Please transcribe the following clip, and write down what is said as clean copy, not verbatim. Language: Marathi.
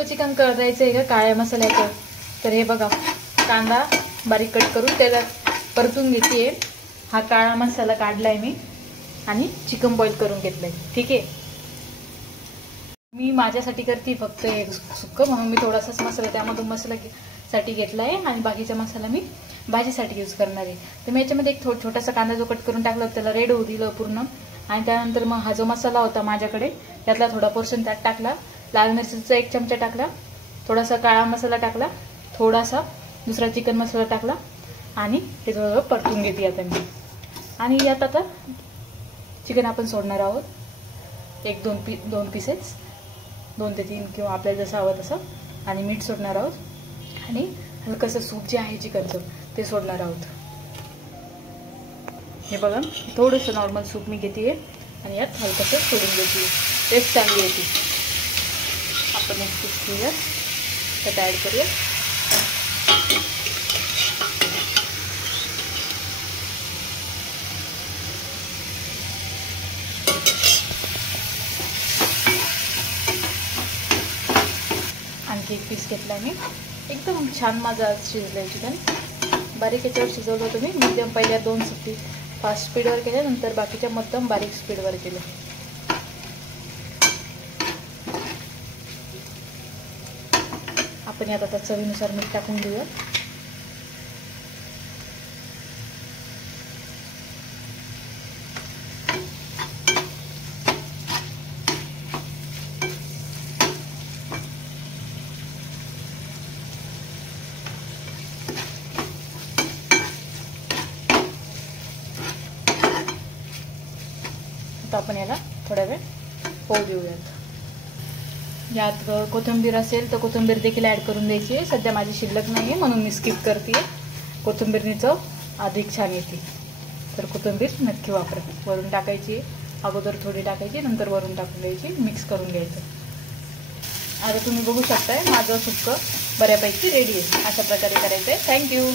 सुक्क चिकन करायचं आहे का काळ्या मसाल्याचं, तर हे बघा कांदा बारीक कट करून त्याला परतून घेते. हा काळा मसाला काढलाय मी आणि चिकन बॉईल करून घेतलंय. ठीक आहे, मी माझ्यासाठी करते फक्त हे सुक्क, म्हणून मी थोडासाच मसाला त्यामधून मसाल्यासाठी घेतला आहे आणि बाकीचा मसाला मी भाजीसाठी यूज करणार आहे. तर मी याच्यामध्ये एक छोटासा कांदा जो कट करून टाकला त्याला रेड होऊ दिलं पूर्ण. आणि त्यानंतर मग हा जो मसाला होता माझ्याकडे त्यातला थोडा पोर्शन त्यात टाकला. लाल मिरचीचा 1 चमचा टाकला, थोडासा काळा मसाला टाकला, थोडासा दुसरा चिकन मसाला टाकला आणि हे थोडं परतून घेते आता मी. आणि यात आता चिकन आपण सोडणार आहोत. 1-2 पीसेस, 2 ते 3 किंवा आपल्याला जसं हवं तसं. आणि मीठ सोडणार आहोत आणि हलकंसं सूप जे आहे चिकनचं ते सोडणार आहोत. हे बघा थोडंसं नॉर्मल सूप मी घेते आणि यात हलकंसं सोडून घेते. टेस्ट चांगली येते. आपण एक पीस घेऊया, त्यात ॲड करूया. आणखी 1 पीस घेतला मी. एकदम छान माझा शिजलंय चिकन. बारीक याच्यावर शिजवलं होतं मी. मीडियम पहिल्या 2 शिट्टी फास्ट स्पीडवर केल्या, नंतर बाकीच्या मध्यम बारीक स्पीडवर केलं. आपण यात आता चवीनुसार मीठ टाकून घेऊया. आता आपण याला थोडा वेळ होऊ देऊयात. यात कोथिंबीर असेल तर कोथिंबीर देखील ॲड करून द्यायची आहे. सध्या माझी शिल्लक नाही आहे म्हणून मी स्किप करते. कोथिंबीरनी चव अधिक छान येते, तर कोथिंबीर नक्की वापरा. वरून टाकायची, अगोदर थोडी टाकायची, नंतर वरून टाकून द्यायची, मिक्स करून घ्यायचं. आता तुम्ही बघू शकताय माझं सुक्क बऱ्यापैकी रेडी आहे. अशा प्रकारे करायचं आहे. थँक्यू.